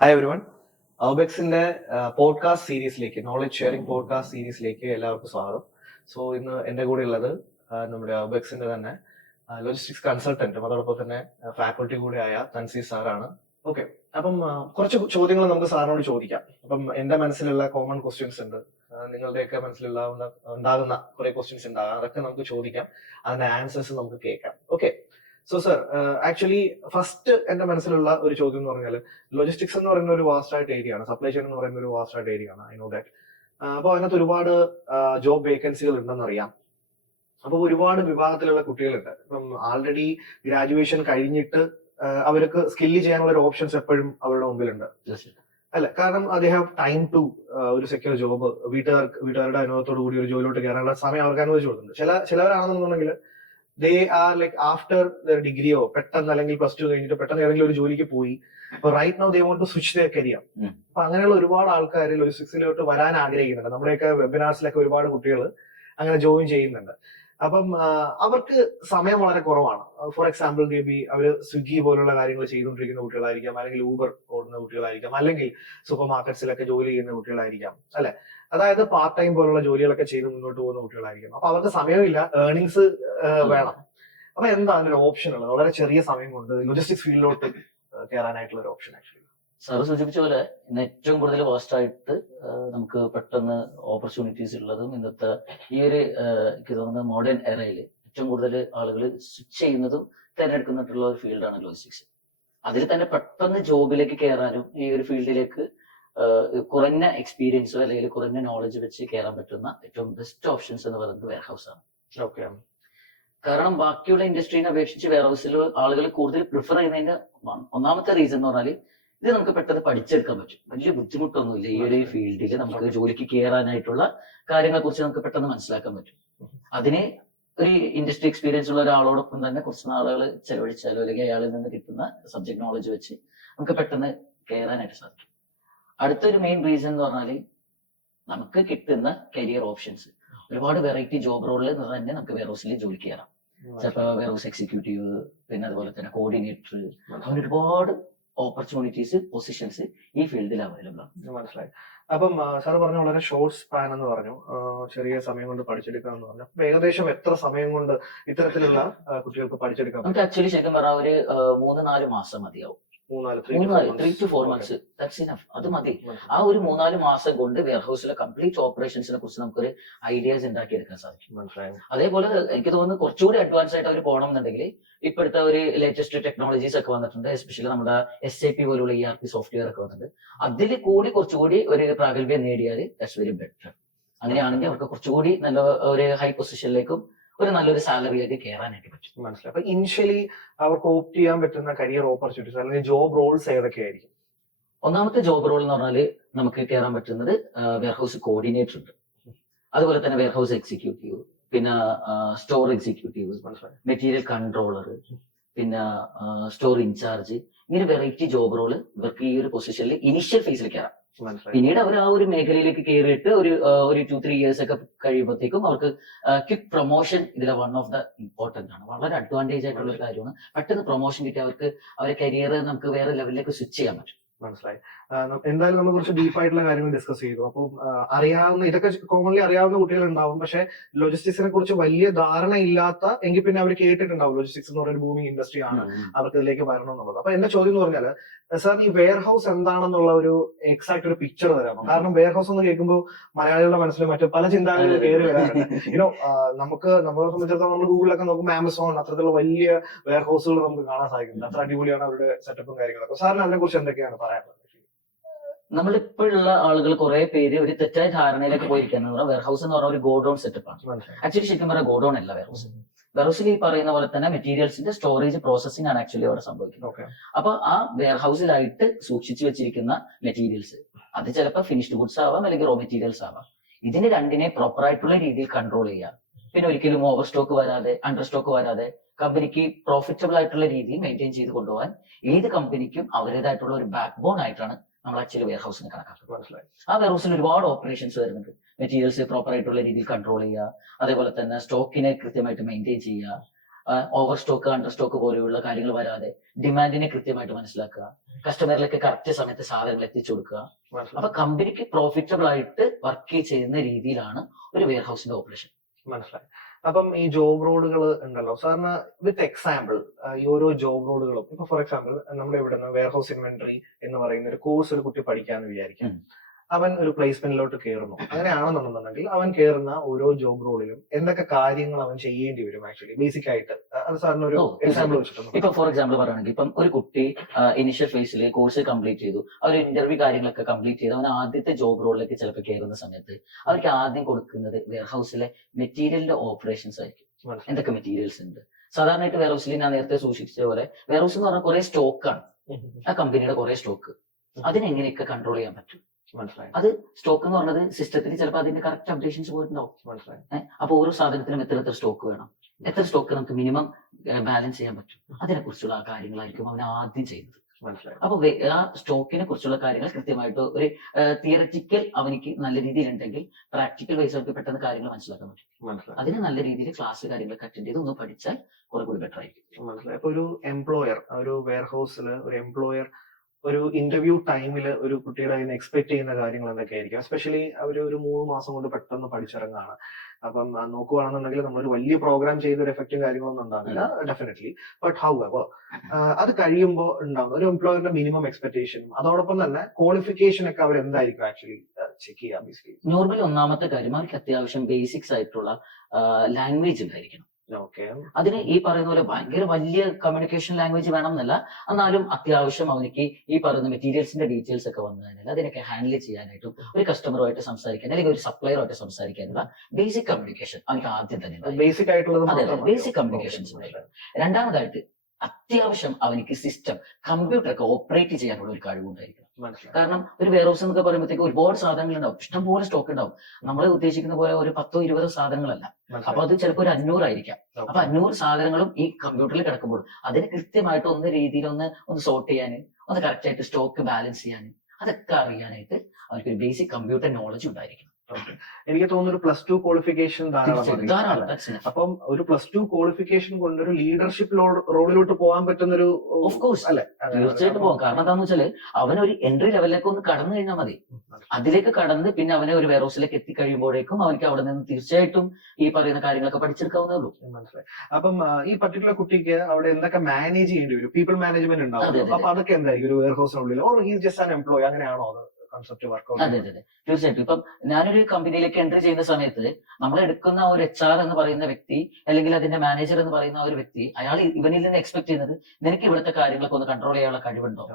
Hi everyone. ഔബെക്സിന്റെ podcast സീരീസിലേക്ക്, knowledge sharing podcast സീരീസിലേക്ക് എല്ലാവർക്കും സ്വാഗതം. സോ ഇന്ന് എൻ്റെ കൂടെ ഉള്ളത് നമ്മുടെ ഔബെക്സിന്റെ തന്നെ ലോജിസ്റ്റിക്സ് കൺസൾട്ടന്റും അതോടൊപ്പം തന്നെ ഫാക്കൾട്ടി കൂടെയായ തൻസീർ സാറാണ്. ഓക്കെ, അപ്പം കുറച്ച് ചോദ്യങ്ങൾ നമുക്ക് സാറിനോട് ചോദിക്കാം. അപ്പം എൻ്റെ മനസ്സിലുള്ള കോമൺ ക്വസ്റ്റ്യൻസ് ഉണ്ട്, നിങ്ങളുടെയൊക്കെ ഉണ്ടാകുന്ന കുറെ ക്വസ്റ്റ്യൻസ് ഉണ്ടാകാം. അതൊക്കെ നമുക്ക് ചോദിക്കാം, അതിന്റെ ആൻസേഴ്സ് നമുക്ക് കേൾക്കാം. Okay, so sir, actually first എന്റെ മനസ്സിലുള്ള ഒരു ചോദ്യം എന്ന് പറഞ്ഞാൽ, ലോജിസ്റ്റിക്സ് എന്ന് പറയുന്ന ഒരു വാസ്റ്റ് ആയിട്ട് ഏരിയ ആണ്, സപ്ലൈ ചെയിൻ എന്ന് പറയുന്ന ഒരു വാസ്റ്റ് ആയിട്ട് ഏരിയ ആണ്, ഐ നോ ദാറ്റ്. അപ്പോൾ അതിനകത്ത് ഒരുപാട് ജോബ് വേക്കൻസികൾ ഉണ്ടെന്നറിയാം. അപ്പോൾ ഒരുപാട് വിഭാഗത്തിലുള്ള കുട്ടികളുണ്ട്. ഇപ്പം ആൾറെഡി ഗ്രാജുവേഷൻ കഴിഞ്ഞിട്ട് അവർക്ക് സ്കില്ല് ചെയ്യാനുള്ള ഒരു ഓപ്ഷൻസ് എപ്പോഴും അവരുടെ മുമ്പിലുണ്ട്, അല്ല? കാരണം അദ്ദേഹം ടൈം ടു ഒരു സെക്യൂർ ജോബ്, വീട്ടുകാരുടെ അനുഭവത്തോടു കൂടി ഒരു ജോലിയിലോട്ട് കയറാനുള്ള സമയം അവർക്ക് അനുവദിച്ചു കൊടുക്കുന്നുണ്ട്. ചിലവരാണെന്നുണ്ടെങ്കിൽ ദേ ആർ ലൈക്ക് ആഫ്റ്റർ ഡിഗ്രിയോ പെട്ടെന്ന് അല്ലെങ്കിൽ പ്ലസ് ടു കഴിഞ്ഞിട്ട് പെട്ടെന്ന് ഏതെങ്കിലും ഒരു ജോലിക്ക് പോയി. അപ്പൊ right now they want to switch their career. അപ്പൊ അങ്ങനെയുള്ള ഒരുപാട് ആൾക്കാർ ലോജിസ്റ്റിക്സിലോട്ട് വരാൻ ആഗ്രഹിക്കുന്നുണ്ട്. നമ്മുടെയൊക്കെ വെബിനാർസിലൊക്കെ ഒരുപാട് കുട്ടികൾ അങ്ങനെ ജോയിൻ ചെയ്യുന്നുണ്ട്. അപ്പം അവർക്ക് സമയം വളരെ കുറവാണ്. ഫോർ എക്സാമ്പിൾ, മേ ബി അവര് സ്വിഗ്ഗി പോലുള്ള കാര്യങ്ങൾ ചെയ്തുകൊണ്ടിരിക്കുന്ന കുട്ടികളായിരിക്കാം, അല്ലെങ്കിൽ ഊബർ ഓടുന്ന കുട്ടികളായിരിക്കാം, അല്ലെങ്കിൽ സൂപ്പർ മാർക്കറ്റ്സിലൊക്കെ ജോലി ചെയ്യുന്ന കുട്ടികളായിരിക്കാം, അല്ലെ? അതായത് പാർട്ട് ടൈം പോലുള്ള ജോലികളൊക്കെ ചെയ്ത് മുന്നോട്ട് പോകുന്ന കുട്ടികളായിരിക്കും. അപ്പൊ അവർക്ക് സമയമില്ല, ഏർണിങ്സ് വേണം. അപ്പൊ എന്താ അതിനൊരു ഓപ്ഷൻ ഉള്ളത്? വളരെ ചെറിയ സമയം കൊണ്ട് ലോജിസ്റ്റിക്സ് ഫീൽഡിലോട്ട് കയറാനായിട്ടുള്ള ഒരു ഓപ്ഷൻ ആക്ച്വലി സാറ് സൂചിപ്പിച്ച പോലെ ഇന്ന് ഏറ്റവും കൂടുതൽ വാസ്റ്റ് ആയിട്ട് നമുക്ക് പെട്ടെന്ന് ഓപ്പർച്യൂണിറ്റീസ് ഉള്ളതും ഇന്നത്തെ ഈ ഒരു എനിക്ക് തോന്നുന്ന മോഡേൺ എറയിൽ ഏറ്റവും കൂടുതൽ ആളുകൾ സ്വിച്ച് ചെയ്യുന്നതും തിരഞ്ഞെടുക്കുന്നിട്ടുള്ള ഒരു ഫീൽഡാണ് ലോജിസ്റ്റിക്സ്. അതിൽ തന്നെ പെട്ടെന്ന് ജോബിലേക്ക് കയറാനും ഈ ഒരു ഫീൽഡിലേക്ക് കുറഞ്ഞ എക്സ്പീരിയൻസോ അല്ലെങ്കിൽ കുറഞ്ഞ നോളജ് വെച്ച് കയറാൻ പറ്റുന്ന ഏറ്റവും ബെസ്റ്റ് ഓപ്ഷൻസ് എന്ന് പറയുന്നത് വെയർ ഹൗസ് ആണ്. ഓക്കെ, കാരണം ബാക്കിയുള്ള ഇൻഡസ്ട്രീനെ അപേക്ഷിച്ച് വെയർ ഹൗസിൽ ആളുകൾ കൂടുതൽ പ്രിഫർ ചെയ്യുന്നതിന്റെ ഒന്നാമത്തെ റീസൺ എന്ന് പറഞ്ഞാൽ ഇത് നമുക്ക് പെട്ടെന്ന് പഠിച്ചെടുക്കാൻ പറ്റും. വലിയ ബുദ്ധിമുട്ടൊന്നുമില്ല ഈ ഒരു ഫീൽഡിൽ നമുക്ക് ജോലിക്ക് കയറാനായിട്ടുള്ള കാര്യങ്ങളെ കുറിച്ച് നമുക്ക് പെട്ടെന്ന് മനസ്സിലാക്കാൻ പറ്റും. അതിന് ഒരു ഇൻഡസ്ട്രി എക്സ്പീരിയൻസ് ഉള്ള ഒരാളോടൊപ്പം തന്നെ കുറച്ച് നാളുകൾ ചെലവഴിച്ചാലോ അല്ലെങ്കിൽ അയാളിൽ നിന്ന് കിട്ടുന്ന സബ്ജക്ട് നോളജ് വെച്ച് നമുക്ക് പെട്ടെന്ന് കയറാനായിട്ട് സാധിക്കും. അടുത്തൊരു മെയിൻ റീസൺ എന്ന് പറഞ്ഞാൽ നമുക്ക് കിട്ടുന്ന കരിയർ ഓപ്ഷൻസ് ഒരുപാട് വെറൈറ്റി ജോബ് റോളിൽ തന്നെ നമുക്ക് വെയർ ഹൗസിൽ ജോലിക്ക് കയറാം. ചിലപ്പോൾ വെയർ ഹൗസ് എക്സിക്യൂട്ടീവ്, പിന്നെ അതുപോലെ തന്നെ കോർഡിനേറ്റർ, അങ്ങനെ ഒരുപാട് ഓപ്പർച്യൂണിറ്റീസ്, പൊസിഷൻസ് ഈ ഫീൽഡിൽ അവൈലബിൾ ആണ്. മനസ്സിലായി. അപ്പം സാർ പറഞ്ഞു വളരെ ഷോർട്ട് സ്പാൻ എന്ന് പറഞ്ഞു, ചെറിയ സമയം കൊണ്ട് പഠിച്ചെടുക്കുക എന്ന് പറഞ്ഞു. അപ്പൊ ഏകദേശം എത്ര സമയം കൊണ്ട് ഇത്തരത്തിലുള്ള കുട്ടികൾക്ക് പഠിച്ചെടുക്കാം? നമുക്ക് ആക്ച്വലി ശരിക്കും പറഞ്ഞാൽ ഒരു 3-4 മാസം മതിയാവും. 3 to 4 months, that's enough. അത് മതി. ആ ഒരു 3-4 മാസം കൊണ്ട് വെയർ ഹൗസിലെ കംപ്ലീറ്റ് ഓപ്പറേഷൻസിനെ കുറിച്ച് നമുക്കൊരു ഐഡിയാസ് ഉണ്ടാക്കിയെടുക്കാൻ സാധിക്കും. അതേപോലെ എനിക്ക് തോന്നുന്നു കുറച്ചുകൂടി അഡ്വാൻസ് ആയിട്ട് അവർ പോകണം എന്നുണ്ടെങ്കിൽ ഇപ്പോഴത്തെ ഒരു ലേറ്റസ്റ്റ് ടെക്നോളജീസ് ഒക്കെ വന്നിട്ടുണ്ട്. എസ്പെഷ്യലി നമ്മുടെ SAP പോലുള്ള ERP സോഫ്റ്റ്വെയർ ഒക്കെ വന്നിട്ടുണ്ട്. അതിൽ കൂടി കുറച്ചുകൂടി ഒരു പ്രാഗൽഭ്യം നേടിയാൽ ദാറ്റ്സ് വെരി ബെറ്റർ. അങ്ങനെയാണെങ്കിൽ അവർക്ക് കുറച്ചുകൂടി നല്ല ഒരു ഹൈ പൊസിഷനിലേക്കും ഒരു നല്ലൊരു സാലറിയിലേക്ക് കയറാനായിട്ട് പറ്റും. മനസ്സിലായി. അപ്പൊ ഇനിഷ്യലി അവർക്ക് ഓപ്റ്റ് ചെയ്യാൻ പറ്റുന്ന കരിയർ ഓപ്പർച്യൂണിറ്റീസ് അല്ലെങ്കിൽ ജോബ് റോൾസ് ഏതൊക്കെയായിരിക്കും? ഒന്നാമത്തെ ജോബ് റോൾ എന്ന് പറഞ്ഞാൽ നമുക്ക് കയറാൻ പറ്റുന്നത് വെയർ ഹൗസ് കോർഡിനേറ്റർ ഉണ്ട്, അതുപോലെ തന്നെ വെയർ ഹൗസ് എക്സിക്യൂട്ടീവ്, പിന്നെ സ്റ്റോർ എക്സിക്യൂട്ടീവ്, മെറ്റീരിയൽ കൺട്രോളർ, പിന്നെ സ്റ്റോർ ഇൻചാർജ്. ഇങ്ങനെ വെറൈറ്റി ജോബ് റോള് ഇവർക്ക് ഈ ഒരു പൊസിഷനിൽ ഇനിഷ്യൽ ഫേസിൽ കയറാം. പിന്നീട് അവർ ആ ഒരു മേഖലയിലേക്ക് കയറിയിട്ട് ഒരു 2-3 years ഒക്കെ കഴിയുമ്പോഴത്തേക്കും അവർക്ക് ക്വിക്ക് പ്രൊമോഷൻ ഇതിലെ വൺ ഓഫ് ദ ഇമ്പോർട്ടന്റ് ആണ്, വളരെ അഡ്വാൻറ്റേജ് ആയിട്ടുള്ള ഒരു കാര്യമാണ്. പെട്ടെന്ന് പ്രൊമോഷൻ കിട്ടി അവർക്ക് അവരുടെ കരിയർ നമുക്ക് വേറെ ലെവലിലേക്ക് സ്വിച്ച് ചെയ്യാൻ പറ്റും. മനസ്സിലായി. എന്തായാലും നമ്മൾ കുറച്ച് ഡീപ്പായിട്ടുള്ള കാര്യങ്ങൾ ഡിസ്കസ് ചെയ്തു. അപ്പം അറിയാവുന്ന, ഇതൊക്കെ കോമൺലി അറിയാവുന്ന കുട്ടികൾ ഉണ്ടാവും, പക്ഷെ ലോജിസ്റ്റിക്സിനെ കുറിച്ച് വലിയ ധാരണ ഇല്ലാത്ത എങ്കിൽ പിന്നെ അവർ കേട്ടിട്ടുണ്ടാവും ലോജിസ്റ്റിക്സ് എന്ന് പറയുന്ന ബൂമിംഗ് ഇൻഡസ്ട്രി ആണ്, അവർക്ക് ഇതിലേക്ക് വരണം എന്നുള്ളത്. അപ്പൊ എന്റെ ചോദ്യം എന്ന് പറഞ്ഞാൽ, സാർ ഈ വെയർ ഹൗസ് എന്താണെന്നുള്ള ഒരു എക്സാക്ട് ഒരു പിക്ചർ തരാമോ? കാരണം വെയർ ഹൗസ് എന്ന് കേൾക്കുമ്പോൾ മലയാളികളുടെ മനസ്സിൽ മറ്റു പല ചിന്താഗതികൾ കയറി വരാറുണ്ട്. നമ്മളെ സംബന്ധിച്ചിടത്തോളം നമ്മൾ ഗൂഗിളിലൊക്കെ നോക്കുമ്പോൾ ആമസോൺ അത്തരത്തിലുള്ള വലിയ വെയർ ഹൗസുകൾ നമുക്ക് കാണാൻ സാധിക്കുന്നുണ്ട്. അത്ര അടിപൊളിയാണ് അവരുടെ സെറ്റപ്പും കാര്യങ്ങളൊക്കെ. സാറിന് അതിനെ കുറിച്ച് എന്തൊക്കെയാണ് പറയാനുള്ളത്? നമ്മളിപ്പോഴുള്ള ആളുകൾ കുറെ പേര് ഒരു തെറ്റായ ധാരണയിലേക്ക് പോയിരിക്കുന്നത് വെയർ ഹൗസ് എന്ന് പറഞ്ഞ ഒരു ഗോഡൌൺ സെറ്റപ്പ് ആണ്. ആക്ച്വലി ശരിക്കും പറഞ്ഞാൽ ഗോഡൌൺ അല്ല വെയർ ഹൗസ്. വെയർ ഹൗസിൽ ഈ പറയുന്ന പോലെ തന്നെ മെറ്റീരിയൽസിന്റെ സ്റ്റോറേജ് പ്രോസസിംഗ് ആണ് ആക്ച്വലി അവിടെ സംഭവിക്കുന്നത്. അപ്പൊ ആ വെയർ ഹൗസിലായിട്ട് സൂക്ഷിച്ചു വെച്ചിരിക്കുന്ന മെറ്റീരിയൽസ് അത് ചിലപ്പോൾ ഫിനിഷ്ഡ് ഗുഡ്സ് ആവാം, അല്ലെങ്കിൽ റോ മെറ്റീരിയൽസ് ആവാം. ഇതിന് രണ്ടിനെ പ്രോപ്പർ ആയിട്ടുള്ള രീതിയിൽ കൺട്രോൾ ചെയ്യാം. പിന്നെ ഒരിക്കലും ഓവർ സ്റ്റോക്ക് വരാതെ, അണ്ടർ സ്റ്റോക്ക് വരാതെ കമ്പനിക്ക് പ്രോഫിറ്റബിൾ ആയിട്ടുള്ള രീതിയിൽ മെയിൻറ്റെയിൻ ചെയ്ത് കൊണ്ടുപോകാൻ ഏത് കമ്പനിക്കും അവരുടേതായിട്ടുള്ള ഒരു ബാക്ക് ബോൺ ആയിട്ടാണ് നമ്മൾ ആക്ച്വലി വെയർ ഹൗസിനെ കണക്കാക്കുന്നത്. ആ വെയർ ഹൗസിൽ ഒരുപാട് ഓപ്പറേഷൻസ് വരുന്നുണ്ട്. മെറ്റീരിയൽസ് പ്രോപ്പർ ആയിട്ടുള്ള രീതിയിൽ കൺട്രോൾ ചെയ്യുക, അതേപോലെ തന്നെ സ്റ്റോക്കിനെ കൃത്യമായിട്ട് മെയിൻറ്റെയിൻ ചെയ്യുക, ഓവർ സ്റ്റോക്ക് അണ്ടർ സ്റ്റോക്ക് പോലെയുള്ള കാര്യങ്ങൾ വരാതെ ഡിമാൻഡിനെ കൃത്യമായിട്ട് മനസ്സിലാക്കുക, കസ്റ്റമറിലേക്ക് കറക്റ്റ് സമയത്ത് സാധനങ്ങൾ എത്തിച്ചു കൊടുക്കുക. അപ്പൊ കമ്പനിക്ക് പ്രോഫിറ്റബിൾ ആയിട്ട് വർക്ക് ചെയ്യുന്ന രീതിയിലാണ് ഒരു വെയർ ഹൗസിന്റെ ഓപ്പറേഷൻ. മനസ്സിലായി. അപ്പം ഈ ജോബ് റോഡുകൾ ഉണ്ടല്ലോ സാറിന്, വിത്ത് എക്സാമ്പിൾ ഈ ഓരോ ജോബ് റോഡുകളും ഇപ്പൊ ഫോർ എക്സാമ്പിൾ നമ്മുടെ ഇവിടെ നിന്ന് വെയർ ഹൗസ് ഇൻവെന്ററി എന്ന് പറയുന്ന ഒരു കോഴ്സ് ഒരു കുട്ടി പഠിക്കാന്ന് വിചാരിക്കാം. അവൻ ഒരു പ്ലേസ്മെന്റിലോട്ട് കയറുന്നു. അങ്ങനെയാണെന്നുണ്ടെന്നുണ്ടെങ്കിൽ അവൻ കയറുന്ന ഓരോ ജോബ് റോളിലും എന്തൊക്കെ കാര്യങ്ങൾ അവൻ ചെയ്യേണ്ടി വരും ആക്ച്വലി ബേസിക് ആയിട്ട്? അത് സാറിന് ഒരു എക്സാമ്പിൾ വെച്ചിട്ടുണ്ട്. ഇപ്പൊ ഫോർ എക്സാമ്പിൾ പറയുകയാണെങ്കിൽ ഇപ്പം ഒരു കുട്ടി ഇനിഷ്യൽ ഫേസിൽ കോഴ്സ് കംപ്ലീറ്റ് ചെയ്തു, അവർ ഇന്റർവ്യൂ കാര്യങ്ങളൊക്കെ കംപ്ലീറ്റ് ചെയ്തു, അവൻ ആദ്യത്തെ ജോബ് റോളിലേക്ക് ചിലപ്പോൾ കയറുന്ന സമയത്ത് അവർക്ക് ആദ്യം കൊടുക്കുന്നത് വെയർ ഹൗസിലെ മെറ്റീരിയലിന്റെ ഓപ്പറേഷൻസ് ആയിരിക്കും. എന്തൊക്കെ മെറ്റീരിയൽസ് ഉണ്ട് സാധാരണയായിട്ട് വെയർ ഹൗസിൽ ഞാൻ നേരത്തെ സൂക്ഷിച്ച പോലെ വെയർ ഹൗസ് എന്ന് പറഞ്ഞാൽ കുറെ സ്റ്റോക്കാണ്, ആ കമ്പനിയുടെ കുറെ സ്റ്റോക്ക്, അതിനെങ്ങനെയൊക്കെ കൺട്രോൾ ചെയ്യാൻ പറ്റും. മനസ്സിലായി. അത് സ്റ്റോക്ക് എന്ന് പറഞ്ഞത് സിസ്റ്റത്തിൽ ചിലപ്പോൾ അതിന്റെ കറക്റ്റ് അപ്ഡേഷൻസ് പോയിട്ടുണ്ടാവും. മനസ്സിലായി. അപ്പൊ ഓരോ സാധനത്തിനും എത്ര സ്റ്റോക്ക് വേണം, എത്ര സ്റ്റോക്ക് നമുക്ക് മിനിമം ബാലൻസ് ചെയ്യാൻ പറ്റും, അതിനെ കുറിച്ചുള്ള ആ കാര്യങ്ങളായിരിക്കും അവൻ ആദ്യം ചെയ്യുന്നത്. മനസ്സിലായി. അപ്പൊ ആ സ്റ്റോക്കിനെ കുറിച്ചുള്ള കാര്യങ്ങൾ കൃത്യമായിട്ട് ഒരു തിയററ്റിക്കൽ അവനിക്ക് നല്ല രീതിയിൽ ഉണ്ടെങ്കിൽ പ്രാക്ടിക്കൽ വൈസ് അവർക്ക് പെട്ടെന്ന് കാര്യങ്ങൾ മനസ്സിലാക്കാൻ പറ്റും. മനസ്സിലായി. അതിന് നല്ല രീതിയിൽ ക്ലാസ് കാര്യങ്ങളൊക്കെ അറ്റൻഡ് ചെയ്ത് ഒന്ന് പഠിച്ചാൽ കുറെ കൂടി ബെറ്റർ ആയിരിക്കും. മനസ്സിലായി. അപ്പൊ ഒരു എംപ്ലോയർ, ഒരു വെയർ ഹൗസിൽ ഒരു എംപ്ലോയർ ഒരു ഇന്റർവ്യൂ ടൈമിൽ ഒരു കുട്ടിയുടെ കയ്യിൽ നിന്ന് എക്സ്പെക്ട് ചെയ്യുന്ന കാര്യങ്ങൾ എന്തൊക്കെയായിരിക്കും? എസ്പെഷ്യലി അവർ ഒരു 3 മാസം കൊണ്ട് പെട്ടെന്ന് പഠിച്ചിറങ്ങാണ്. അപ്പം നോക്കുകയാണെന്നുണ്ടെങ്കിൽ നമ്മളൊരു വലിയ പ്രോഗ്രാം ചെയ്ത ഒരു എഫക്റ്റും കാര്യങ്ങളൊന്നും ഉണ്ടാവില്ല ഡെഫിനറ്റ്ലി. ബട്ട് ഹൗ എവർ അത് കഴിയുമ്പോൾ ഉണ്ടാകുന്ന ഒരു എംപ്ലോയറിന്റെ മിനിമം എക്സ്പെക്ടേഷനും അതോടൊപ്പം തന്നെ ക്വാളിഫിക്കേഷൻ ഒക്കെ അവർ എന്തായിരിക്കും ആക്ച്വലി ചെക്ക് ചെയ്യാം? ബേസിക്കലി നോർമലി ഒന്നാമത്തെ കാര്യം അവർക്ക് അത്യാവശ്യം ബേസിക്സ് ആയിട്ടുള്ള ലാംഗ്വേജ് ഉണ്ടായിരിക്കണം. ഓക്കെ. അതിന് ഈ പറയുന്ന പോലെ ഭയങ്കര വലിയ കമ്മ്യൂണിക്കേഷൻ ലാംഗ്വേജ് വേണം എന്നല്ല, എന്നാലും അത്യാവശ്യം അവനിക്ക് ഈ പറയുന്ന മെറ്റീരിയൽസിന്റെ ഡീറ്റെയിൽസ് ഒക്കെ വന്നു കഴിഞ്ഞാൽ അതിനൊക്കെ ഹാൻഡിൽ ചെയ്യാനായിട്ടും ഒരു കസ്റ്റമറുമായിട്ട് സംസാരിക്കാൻ അല്ലെങ്കിൽ ഒരു സപ്ലയറുമായിട്ട് സംസാരിക്കാനുള്ള ബേസിക് കമ്മ്യൂണിക്കേഷൻ അവർക്ക് ആദ്യം തന്നെ ബേസിക് ആയിട്ടുള്ളത് ബേസിക് കമ്മ്യൂണിക്കേഷൻസ് ഉണ്ടായിരുന്നു. രണ്ടാമതായിട്ട് അത്യാവശ്യം അവനിക്ക് സിസ്റ്റം കമ്പ്യൂട്ടർ ഒക്കെ ഓപ്പറേറ്റ് ചെയ്യാനുള്ള ഒരു കഴിവുണ്ടായിരിക്കണം. കാരണം ഒരു വെയർ ഹൗസ് എന്നൊക്കെ പറയുമ്പോഴത്തേക്ക് ഒരുപാട് സാധനങ്ങൾ ഉണ്ടാവും, ഇഷ്ടംപോലെ സ്റ്റോക്ക് ഉണ്ടാവും. നമ്മൾ ഉദ്ദേശിക്കുന്ന പോലെ ഒരു 10-20 സാധനങ്ങളല്ല. അപ്പൊ അത് ചിലപ്പോൾ ഒരു 500 ആയിരിക്കാം. അപ്പൊ 500 സാധനങ്ങളും ഈ കമ്പ്യൂട്ടറിൽ കിടക്കുമ്പോൾ അതിന് കൃത്യമായിട്ട് രീതിയിൽ ഒന്ന് സോർട്ട് ചെയ്യാൻ, ഒന്ന് കറക്റ്റ് ആയിട്ട് സ്റ്റോക്ക് ബാലൻസ് ചെയ്യാൻ, അതൊക്കെ അറിയാനായിട്ട് അവർക്ക് ഒരു ബേസിക് കമ്പ്യൂട്ടർ നോളജ് ഉണ്ടായിരിക്കണം. എനിക്ക് തോന്നുന്നു ഒരു +2 ക്വാളിഫിക്കേഷൻ ധാരാളം. അപ്പം ഒരു +2 ക്വാളിഫിക്കേഷൻ കൊണ്ട് ഒരു ലീഡർഷിപ്പ് റോളിലോട്ട് പോകാൻ പറ്റുന്ന ഒരു അല്ലെ? തീർച്ചയായിട്ടും പോകാം. കാരണം എന്താണെന്ന് വെച്ചാല് അവനൊരു എൻട്രി ലെവലിലേക്ക് ഒന്ന് കടന്നു കഴിഞ്ഞാൽ മതി. അതിലേക്ക് കടന്ന് പിന്നെ അവനെ ഒരു വെയർ ഹൗസിലേക്ക് എത്തിക്കഴിയുമ്പോഴേക്കും അവർക്ക് അവിടെ നിന്ന് തീർച്ചയായിട്ടും ഈ പറയുന്ന കാര്യങ്ങളൊക്കെ പഠിച്ചെടുക്കാവുന്നേ ഉള്ളൂ. മനസ്സിലായി. അപ്പം ഈ പർട്ടിക്കുലർ കുട്ടിക്ക് അവിടെ എന്തൊക്കെ മാനേജ് ചെയ്യേണ്ടി വരും? പീപ്പിൾ മാനേജ്മെന്റ് ഉണ്ടാവും. അപ്പൊ അതൊക്കെ എന്തായിരിക്കും ഒരു വെയർ ഹൗസിനുള്ളിൽ? Or he's just an employee, അങ്ങനെയാണോ അത് കോൺസെപ്റ്റ് വർക്ക്? അതെ, തീർച്ചയായിട്ടും. ഇപ്പം ഞാനൊരു കമ്പനിയിലേക്ക് എൻട്രി ചെയ്യുന്ന സമയത്ത് നമ്മൾ എടുക്കുന്ന ഒരു HR എന്ന് പറയുന്ന വ്യക്തി അല്ലെങ്കിൽ അതിന്റെ മാനേജർ എന്ന് പറയുന്ന ഒരു വ്യക്തി, അയാൾ ഇവനിൽ നിന്ന് എക്സ്പെക്ട് ചെയ്യുന്നത് നിനക്ക് ഇവിടുത്തെ കാര്യങ്ങളൊക്കെ ഒന്ന് കൺട്രോൾ ചെയ്യാനുള്ള കഴിവുണ്ടോ,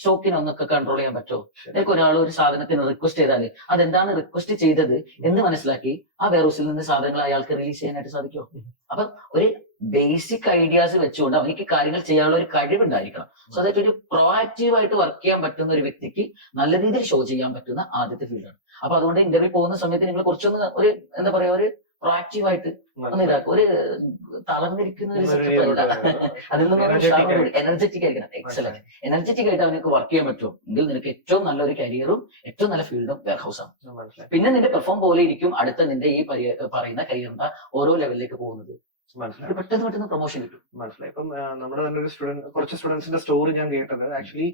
സ്റ്റോക്കിനൊന്നൊക്കെ കൺട്രോൾ ചെയ്യാൻ പറ്റുമോ, നിനക്ക് ഒരാൾ ഒരു സാധനത്തിന് റിക്വസ്റ്റ് ചെയ്താൽ അതെന്താണ് റിക്വസ്റ്റ് ചെയ്തത് എന്ന് മനസ്സിലാക്കി ആ വെയർ ഹൗസിൽ നിന്ന് സാധനങ്ങൾ അയാൾക്ക് റിലീസ് ചെയ്യാനായിട്ട് സാധിക്കുമോ? അപ്പൊ ഒരു ബേസിക് ഐഡിയാസ് വെച്ചുകൊണ്ട് അവർക്ക് കാര്യങ്ങൾ ചെയ്യാനുള്ള ഒരു കഴിവുണ്ടായിരിക്കണം. സോ ദാറ്റ് ഒരു പ്രൊആക്റ്റീവ് ആയിട്ട് വർക്ക് ചെയ്യാൻ പറ്റുന്ന ഒരു വ്യക്തിക്ക് നല്ല രീതിയിൽ ഷോ ചെയ്യാൻ പറ്റുന്ന ആദ്യത്തെ ഫീൽഡാണ്. അപ്പൊ അതുകൊണ്ട് ഇന്റർവ്യൂ പോകുന്ന സമയത്ത് നിങ്ങൾ കുറച്ചൊന്ന് ഒരു എന്താ പറയാ ഒരു പ്രൊആക്റ്റീവ് ആയിട്ട് ഒന്ന് ഇതാക്കും. ഒരു തളർന്നിരിക്കുന്ന ഒരു സെറ്റപ്പ് അല്ല, അതിൽ നിന്ന് എനർജറ്റിക് ആയിരിക്കണം. എക്സലന്റ് എനർജറ്റിക് ആയിട്ട് അവനക്ക് വർക്ക് ചെയ്യാൻ പറ്റും എങ്കിൽ നിനക്ക് ഏറ്റവും നല്ലൊരു കരിയറും ഏറ്റവും നല്ല ഫീൽഡും വെയർ ഹൗസ് ആണ്. പിന്നെ നിന്റെ പെർഫോം പോലെ ഇരിക്കും അടുത്ത നിന്റെ ഈ പറയുന്ന കരിയറിന്റെ ഓരോ ലെവലിലേക്ക് പോകുന്നത്. പെട്ടെന്ന് പ്രൊമോഷൻ കിട്ടും. മനസ്സിലായി. ഇപ്പം നമ്മുടെ തന്നെ ഒരു കുറച്ച് സ്റ്റുഡൻസിന്റെ സ്റ്റോറി ഞാൻ കേട്ടത് ആക്ച്വലി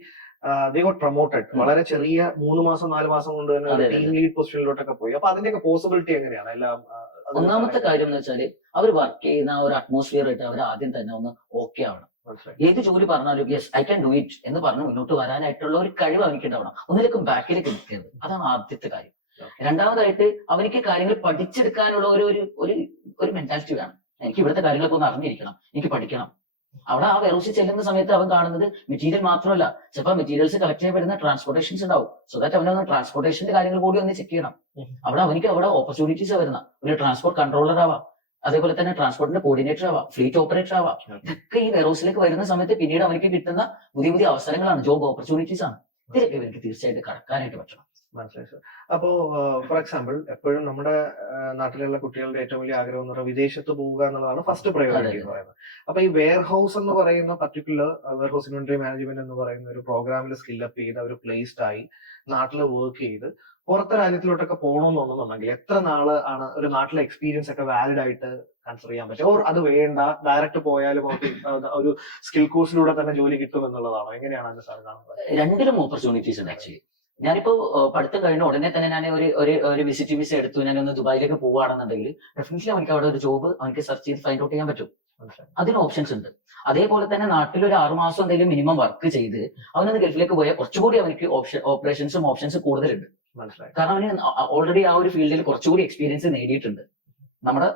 ദേ ഗോട്ട് പ്രൊമോട്ടഡ് വളരെ ചെറിയ 3 മാസം 4 മാസം കൊണ്ട് തന്നെ ടീം ലീഡ് പൊസിഷനിലോട്ടൊക്കെ പോയി. അപ്പൊ അതിന്റെയൊക്കെ പോസിബിലിറ്റി എങ്ങനെയാണ്? എല്ലാം ഒന്നാമത്തെ കാര്യം എന്ന് വെച്ചാൽ അവർ വർക്ക് ചെയ്യുന്ന ഒരു അറ്റ്മോസ്ഫിയർ ആയിട്ട് അവർ ആദ്യം തന്നെ ഒന്ന് ഓക്കെ ആവണം. ഏത് ജോലി പറഞ്ഞാലും yes I can do it എന്ന് പറഞ്ഞ് മുന്നോട്ട് വരാനായിട്ടുള്ള ഒരു കഴിവ് അവനിക്ക് ഉണ്ടാവണം. ഒന്നിലേക്കും ബാക്കിലേക്ക് നിൽക്കുന്നത്, അതാണ് ആദ്യത്തെ കാര്യം. രണ്ടാമതായിട്ട് അവനിക്ക് കാര്യങ്ങൾ പഠിച്ചെടുക്കാനുള്ള ഒരു മെന്റാലിറ്റി വേണം. എനിക്ക് ഇവിടുത്തെ കാര്യങ്ങളൊക്കെ ഒന്ന് അറിഞ്ഞിരിക്കണം, എനിക്ക് പഠിക്കണം. അവിടെ ആ വെയർ ഹൗസിൽ ചെല്ലുന്ന സമയത്ത് അവൻ കാണുന്നത് മെറ്റീരിയൽ മാത്രമല്ല, ചിലപ്പോൾ മെറ്റീരിയൽസ് കളക്ട് ചെയ്യപ്പെടുന്ന ട്രാൻസ്പോർട്ടേഷൻസ് ഉണ്ടാവും. സോ ദാറ്റ് അവനൊന്ന് ട്രാൻസ്പോർട്ടേഷന്റെ കാര്യങ്ങൾ കൂടി ഒന്ന് ചെക്ക് ചെയ്യണം. അവനിക്ക് അവിടെ ഓപ്പർച്യൂണിറ്റീസ് വരുന്ന ഒരു ട്രാൻസ്പോർട്ട് കൺട്രോളർ ആവാം, അതേപോലെ തന്നെ ട്രാൻസ്പോർട്ടിന്റെ കോർഡിനേറ്റർ ആവാം, ഫ്ലീറ്റ് ഓപ്പറേറ്റർ ആവാം. ഇതൊക്കെ ഈ വെയർ ഹൗസിലേക്ക് വരുന്ന സമയത്ത് പിന്നീട് അവർക്ക് കിട്ടുന്ന പുതിയ അവസരങ്ങളാണ്, ജോബ് ഓപ്പർച്യൂണിറ്റീസ് ആണ്. ഇതിലൊക്കെ ഇവർക്ക് തീർച്ചയായിട്ടും കടക്കാനായിട്ട് പറ്റണം. മനസ്സിലായി സർ. അപ്പോ ഫോർ എക്സാമ്പിൾ എപ്പോഴും നമ്മുടെ നാട്ടിലുള്ള കുട്ടികളുടെ ഏറ്റവും വലിയ ആഗ്രഹം എന്ന് പറയുന്നത് വിദേശത്ത് പോവുക എന്നുള്ളതാണ് ഫസ്റ്റ് പ്രയോറിറ്റി എന്ന് പറയുന്നത്. അപ്പൊ ഈ വെയർ ഹൗസ് എന്ന് പറയുന്ന particular warehouse inventory management എന്ന് പറയുന്ന ഒരു പ്രോഗ്രാമിൽ സ്കില്ലപ്പ് ചെയ്ത് അവർ പ്ലേസ്ഡ് ആയി നാട്ടിൽ വർക്ക് ചെയ്ത് പുറത്തെ രാജ്യത്തിലോട്ടൊക്കെ പോകണമെന്നുണ്ടെന്നുണ്ടെങ്കിൽ എത്ര നാള് ആണ് ഒരു നാട്ടിലെ എക്സ്പീരിയൻസ് ഒക്കെ വാലിഡ് ആയിട്ട് കൺസിഡർ ചെയ്യാൻ പറ്റും? ഓർ അത് വേണ്ട, ഡയറക്റ്റ് പോയാലും ഒരു സ്കിൽ കോഴ്സിലൂടെ തന്നെ ജോലി കിട്ടും എന്നുള്ളതാണോ? എങ്ങനെയാണ് അതിന്റെ സാർ കാണുന്നത്? രണ്ടിലും ഓപ്പർച്യൂണിറ്റീസ് ഉണ്ട് ആക്ച്വലി. ഞാനിപ്പോ പഠിത്തം കഴിഞ്ഞ ഉടനെ തന്നെ ഞാൻ ഒരു വിസിറ്റ് വിസ എടുത്തു, ഞാനൊന്ന് ദുബായിലേക്ക് പോവുകയാണെന്നുണ്ടെങ്കിൽ ഡെഫിനറ്റ്ലി അവർക്ക് അവിടെ ഒരു ജോബ് അവർക്ക് സെർച്ച് ചെയ്ത് ഫൈൻഡ് ഔട്ട് ചെയ്യാൻ പറ്റും. അതിന് ഓപ്ഷൻസ് ഉണ്ട്. അതേപോലെ തന്നെ നാട്ടിൽ ഒരു 6 മാസം എന്തെങ്കിലും മിനിമം വർക്ക് ചെയ്ത് അവനൊന്ന് ഗൾഫിലേക്ക് പോയാൽ കുറച്ചുകൂടി അവർക്ക് ഓപ്ഷൻസ് കൂടുതലുണ്ട്. കാരണം അവന് ഓൾറെഡി ആ ഒരു ഫീൽഡിൽ കുറച്ചുകൂടി എക്സ്പീരിയൻസ് നേടിയിട്ടുണ്ട്. നമ്മുടെ